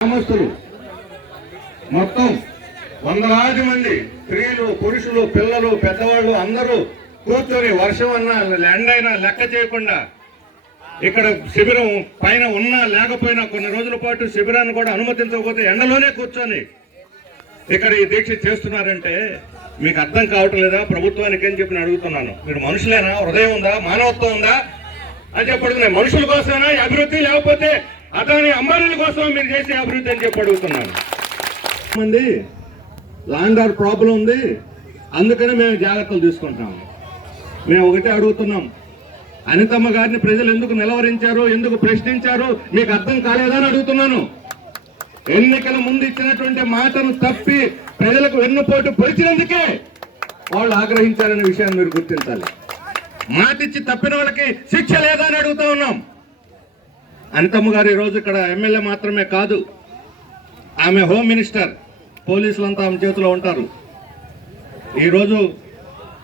గ్రామస్తులు మొత్తం వందలాది మంది స్త్రీలు పురుషులు పిల్లలు పెద్దవాళ్ళు అందరూ కూర్చొని వర్షం అన్నా ల్యాండ్ అయినా లెక్క చేయకుండా ఇక్కడ శిబిరం పైన ఉన్నా లేకపోయినా కొన్ని రోజుల పాటు శిబిరాన్ని కూడా అనుమతించకపోతే ఎండలోనే కూర్చొని ఇక్కడ ఈ దీక్ష చేస్తున్నారంటే మీకు అర్థం కావటం లేదా? ప్రభుత్వానికి అని చెప్పి అడుగుతున్నాను. మీరు మనుషులేనా? హృదయం ఉందా? మానవత్వం ఉందా? అని చెప్పడుతున్నాయి మనుషుల కోసమేనా? అభివృద్ధి లేకపోతే అతని అమ్మాయిల కోసం మీరు చేసే అభివృద్ధి అని చెప్పి అడుగుతున్నాను. మంది లాండ్ ఆర్ ప్రాబ్లం ఉంది. అందుకనే మేము జాగ్రత్తలు తీసుకుంటున్నాము మేము ఒకటే అడుగుతున్నాం. అనితమ్మ గారిని ప్రజలు ఎందుకు నిలవరించారు? ఎందుకు ప్రశ్నించారు? మీకు అర్థం కాలేదని అడుగుతున్నాను. ఎన్నికల ముందు ఇచ్చినటువంటి మాటను తప్పి ప్రజలకు వెన్నుపోటు పొడిచినందుకే వాళ్ళు ఆగ్రహించారనే విషయాన్ని మీరు గుర్తించాలి. మాటిచ్చి తప్పిన వాళ్ళకి శిక్ష లేదా అని అడుగుతా ఉన్నాం. అనితమ్మ గారు ఈరోజు ఇక్కడ ఎమ్మెల్యే మాత్రమే కాదు ఆమె హోమ్ మినిస్టర్ పోలీసులంతా ఆమె చేతిలో ఉంటారు. ఈరోజు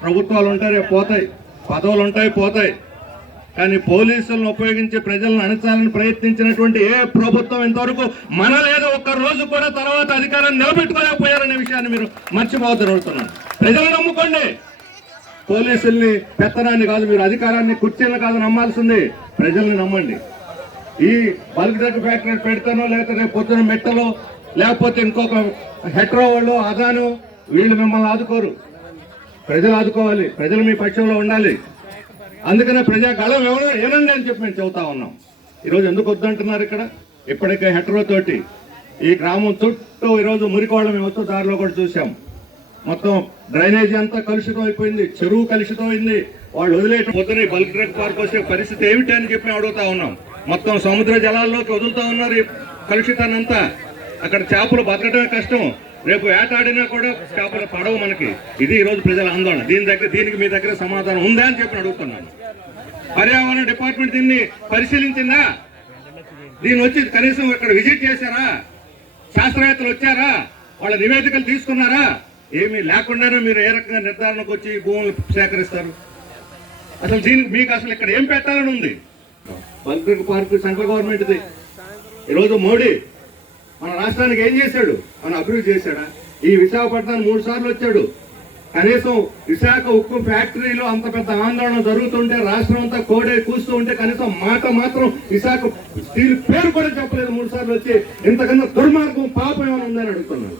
ప్రభుత్వాలు ఉంటాయి పోతాయి పదవులు ఉంటాయి పోతాయి. కానీ పోలీసులను ఉపయోగించి ప్రజలను అణచాలని ప్రయత్నించినటువంటి ఏ ప్రభుత్వం ఇంతవరకు మన లేదు ఒక్క రోజు కూడా తర్వాత అధికారాన్ని నిలబెట్టుకోలేకపోయారనే విషయాన్ని మీరు మర్చిపోవద్దని అడుగుతున్నాను ప్రజలు నమ్ముకోండి. పోలీసుల్ని పెత్తనాన్ని కాదు మీరు అధికారాన్ని కుర్చీలను కాదు నమ్మాల్సింది ప్రజల్ని నమ్మండి. ఈ బల్క్ డ్రగ్ ఫ్యాక్టరీ పెడతానో లేకపోతే రేపు పొద్దున మెట్టలో లేకపోతే ఇంకొక హెట్రో వాళ్ళు అదాను వీళ్ళు మిమ్మల్ని ఆదుకోరు. ప్రజలు ఆదుకోవాలి. ప్రజలు మీ పక్షంలో ఉండాలి. అందుకనే ప్రజా గళం ఎవరో ఏనండి అని చెప్పి మేము చెబుతా ఉన్నాం. ఈరోజు ఎందుకు వద్దంటున్నారు ఇక్కడ? ఇప్పటికే హెట్రో తోటి ఈ గ్రామం చుట్టూ ఈరోజు మురికోళ్ళ మేము వస్తూ దారిలో కూడా చూసాం మొత్తం డ్రైనేజీ అంతా కలుషితం అయిపోయింది. చెరువు కలుషితం అయింది. వాళ్ళు వదిలే పొద్దున బల్క్ డ్రగ్ పార్క్ వచ్చే పరిస్థితి ఏమిటి అని చెప్పి అడుగుతా ఉన్నాం. మొత్తం సముద్ర జలాల్లోకి వదులుతూ ఉన్నారు ఈ అక్కడ చేపలు బతకడమే కష్టం. రేపు వేటాడినా కూడా చేపలు పడవు మనకి. ఇది ఈరోజు ప్రజల ఆందోళన. దీని దగ్గర దీనికి మీ దగ్గర సమాధానం ఉందా అని చెప్పి అడుగుతున్నాను. పర్యావరణ డిపార్ట్మెంట్ దీన్ని పరిశీలించిందా? దీన్ని వచ్చి కనీసం ఇక్కడ విజిట్ చేశారా? శాస్త్రవేత్తలు వచ్చారా? వాళ్ళ నివేదికలు తీసుకున్నారా? ఏమీ లేకుండానే మీరు ఏ రకంగా నిర్ధారణకు వచ్చి భూములు సేకరిస్తారు? అసలు దీనికి మీకు అసలు ఇక్కడ ఏం పెట్టాలని ఉంది? బల్క్ పార్క్ సెంట్రల్ గవర్నమెంట్ది. ఈరోజు మోడీ మన రాష్ట్రానికి ఏం చేశాడు? మన అభివృద్ధి చేశాడా? ఈ విశాఖపట్నానికి మూడు సార్లు వచ్చాడు. కనీసం విశాఖ ఉక్కు ఫ్యాక్టరీలో అంత పెద్ద ఆందోళన జరుగుతుంటే రాష్ట్రం అంతా కోడే కూస్తూ ఉంటే కనీసం మాట మాత్రం విశాఖ స్టీల్ పేరు కూడా చెప్పలేదు మూడు సార్లు వచ్చి. ఇంతకన్నా దుర్మార్గం పాపం ఏమైనా ఉందని అడుగుతున్నాను.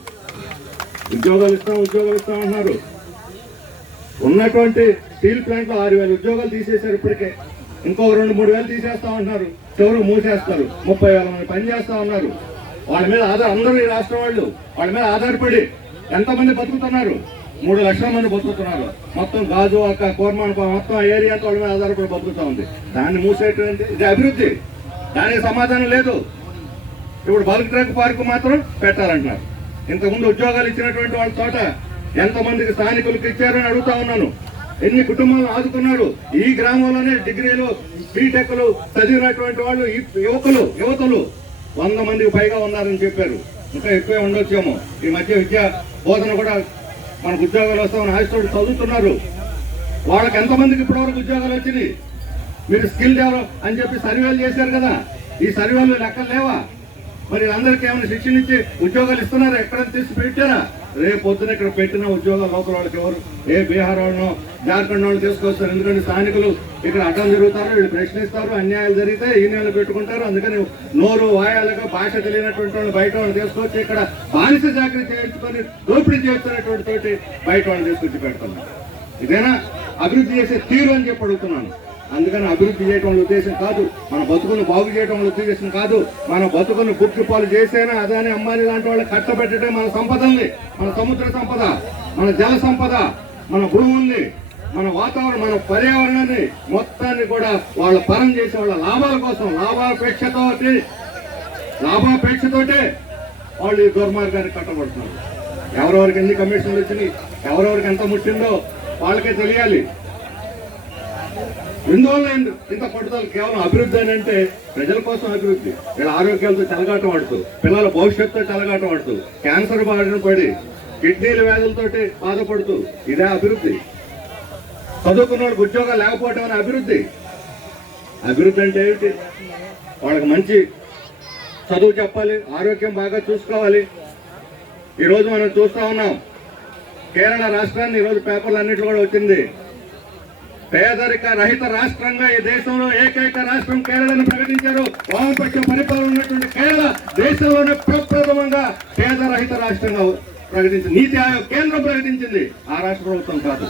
ఉద్యోగాలు ఇస్తాం ఉద్యోగాలు ఇస్తాం అంటున్నారు. ఉన్నటువంటి స్టీల్ ప్లాంట్లో ఆరు వేల ఉద్యోగాలు తీసేశారు ఇప్పటికే. ఇంకో రెండు మూడు వేలు తీసేస్తా ఉంటున్నారు. చెవులు మూసేస్తారు. ముప్పై వేల మంది పని చేస్తా ఉన్నారు. వాళ్ళ మీద ఆధార అందరూ ఈ రాష్ట్రం వాళ్ళు. వాళ్ళ మీద ఆధారపడి ఎంతమంది బతుకుతున్నారు? మూడు లక్షల మంది బతుకుతున్నారు. మొత్తం గాజు అక్క కోర్మాన్ మొత్తం ఆ ఏరియా వాళ్ళ మీద ఆధారపడి బతుకుతా ఉంది. దాన్ని మూసేటువంటి ఇది అభివృద్ధి. దానికి సమాధానం లేదు. ఇప్పుడు బల్క్ ట్రక్ పార్క్ మాత్రం పెట్టాలంటున్నారు. ఇంతకుముందు ఉద్యోగాలు ఇచ్చినటువంటి వాళ్ళ చోట ఎంతమందికి స్థానికులకు ఇచ్చారని అడుగుతా ఉన్నాను. ఎన్ని కుటుంబాలను ఆదుకున్నాడు? ఈ గ్రామంలోనే డిగ్రీలు బీటెక్లు చదివినటువంటి వాళ్ళు ఈ యువకులు యువతలు. వంద మందికి పైగా ఉన్నారని చెప్పారు. ఇంకా ఎక్కువే ఉండొచ్చేమో. ఈ మధ్య విద్యా బోధన కూడా మనకు ఉద్యోగాలు వస్తామని ఆశిస్తుడు చదువుతున్నారు. వాళ్ళకి ఎంతమందికి ఇప్పటివరకు ఉద్యోగాలు వచ్చినాయి? మీరు స్కిల్ డెవలప్ అని చెప్పి సర్వేలు చేశారు కదా. ఈ సర్వేలు లెక్కలు లేవా? మరి అందరికీ ఏమైనా శిక్షణ ఇచ్చి ఉద్యోగాలు ఇస్తున్నారా? ఎక్కడైనా తీసి పెట్టారా? రేపు పొద్దున ఇక్కడ పెట్టిన ఉద్యోగాలు లోకల్ వాళ్ళకి ఎవరు? ఏ బీహార్ వాళ్ళనో జార్ఖండ్ వాళ్ళు తీసుకొస్తారు. ఎందుకంటే స్థానికులు ఇక్కడ అడ్డం జరుగుతారు వీళ్ళు ప్రశ్నిస్తారు అన్యాయాలు జరిగితే ఈయనలు పెట్టుకుంటారు. అందుకని నోరు వాయాలుగా భాష తెలియనటువంటి వాళ్ళు బయట వాళ్ళు తీసుకొచ్చి ఇక్కడ బానిస జాగ్రత్త చేయించుకొని దోపిడీ చేస్తున్నటువంటి తోటి బయట వాళ్ళు తీసుకొచ్చి పెడుతున్నారు ఇదేనా? అభివృద్ధి చేసే తీరు అని చెప్పి అడుగుతున్నాను. అందుకని అభివృద్ధి చేయటం ఉద్దేశం కాదు. మన బతుకును బాగు చేయటం వల్ల ఉద్దేశం కాదు. మన బతుకును బుక్కి పాలు చేసేనా అదాని అమ్మాయి లాంటి వాళ్ళు కట్టబెట్టడం మన ఉంది. మన సముద్ర సంపద మన జల సంపద మన భూముల్ని మన వాతావరణం మన పర్యావరణాన్ని మొత్తాన్ని కూడా వాళ్ళ పరం చేసే వాళ్ళ లాభాల కోసం లాభాపేక్షతో లాభాపేక్షతోటే వాళ్ళు ఈ దుర్మార్గాన్ని కట్టబడుతున్నారు. ఎవరెవరికి ఎన్ని కమిషన్లు వచ్చినాయి ఎవరెవరికి ఎంత ముట్టిందో వాళ్ళకే తెలియాలి. ఎందువల్ల ఇంత- ఇంత పట్టుదల కేవలం అభివృద్ధి అని అంటే ప్రజల కోసం అభివృద్ధి. వీళ్ళ ఆరోగ్యాలతో చెలగాటం ఆడుతూ పిల్లల భవిష్యత్తుతో చెలగాటం ఆడుతూ క్యాన్సర్ బారిన పడి కిడ్నీల వ్యాధులతోటి బాధపడుతూ ఇదే అభివృద్ధి. చదువుకున్న వాళ్ళకి ఉద్యోగాలు లేకపోవడం అనే అభివృద్ధి. అభివృద్ధి అంటే ఏమిటి? వాళ్ళకి మంచి చదువు చెప్పాలి ఆరోగ్యం బాగా చూసుకోవాలి. ఈరోజు మనం చూస్తూ ఉన్నాం కేరళ రాష్ట్రాన్ని ఈరోజు పేపర్లు అన్నింటిలో కూడా వచ్చింది. పేదరిక రహిత రాష్ట్రంగా ఈ దేశంలో ఏకైక రాష్ట్రం కేరళను ప్రకటించారు. వామపక్ష పరిపాలన ఉన్నటువంటి కేరళ దేశంలోనే ప్రప్రథమంగా పేద రహిత రాష్ట్రంగా ప్రకటించింది. నీతి ఆయోగ్ కేంద్రం ప్రకటించింది. ఆ రాష్ట్ర ప్రభుత్వం కాదు.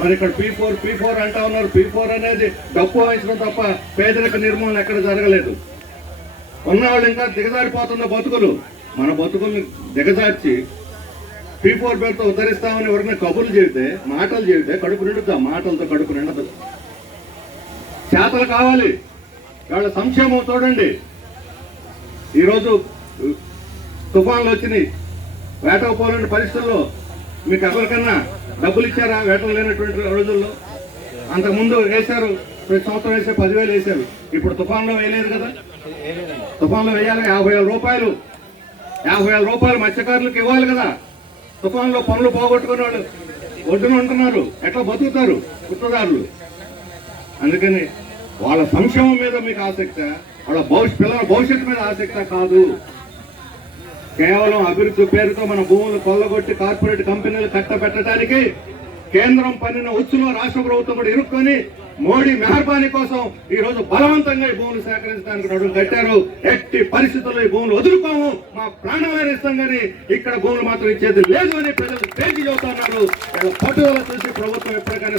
మరి ఇక్కడ పీ ఫోర్ పీ ఫోర్ అంటా ఉన్నారు. పీ ఫోర్ అనేది డబ్బు వహించడం తప్ప పేదరిక నిర్మూలన ఎక్కడ జరగలేదు. ఉన్నవాళ్ళు ఇంకా దిగజారిపోతున్న బతుకులు. మన బతుకుల్ని దిగజార్చి పీ ఫోర్ పేరుతో ఉద్ధరిస్తామని ఎవరికైనా కబుర్లు చెబితే మాటలు చెబితే కడుపు నిండుతా మాటలతో కడుపు నిండదు. చేతలు కావాలి. వాళ్ళ సంక్షేమం చూడండి. ఈరోజు తుఫాన్లు వచ్చినాయి. వేటకు పోలేని పరిస్థితుల్లో మీకు ఎవరికన్నా డబ్బులు ఇచ్చారా? వేటలు లేనటువంటి రోజుల్లో? అంతకుముందు వేశారు. ప్రతి సంవత్సరం వేసే పదివేలు వేశారు. ఇప్పుడు తుఫాన్లో వేయలేదు కదా? తుఫాన్లో వేయాలి. యాభై వేల రూపాయలు. యాభై వేల రూపాయలు మత్స్యకారులకు ఇవ్వాలి కదా? తుఫాన్లో పనులు పోగొట్టుకునే వాళ్ళు ఒడ్డున ఉంటున్నారు. ఎట్లా బతుకుతారు? గుత్తదారులు అందుకని వాళ్ళ సంక్షేమం మీద మీకు ఆసక్తి వాళ్ళ భవిష్యత్ పిల్లల భవిష్యత్తు మీద ఆసక్తి కాదు. కేవలం అభివృద్ధి పేరుతో మన భూములు కొల్లగొట్టి కార్పొరేట్ కంపెనీలు కట్టబెట్టడానికి కేంద్రం పన్నిన ఉచ్చులో రాష్ట్ర ప్రభుత్వం కూడా ఇరుక్కొని మోడీ మెహర్బానీ కోసం ఈ రోజు బలవంతంగా ఈ భూములు సేకరించడానికి నడుము కట్టారు. ఎట్టి పరిస్థితుల్లో ఈ భూములు వదులుకోము. మా ప్రాణమైన ఇస్తాం కానీ ఇక్కడ భూములు మాత్రం ఇచ్చేది లేదు అని ప్రజలు తేల్చి చెబుతున్నారు. వీళ్ళ పట్టుదల చూసి ప్రభుత్వం ఎప్పటికైనా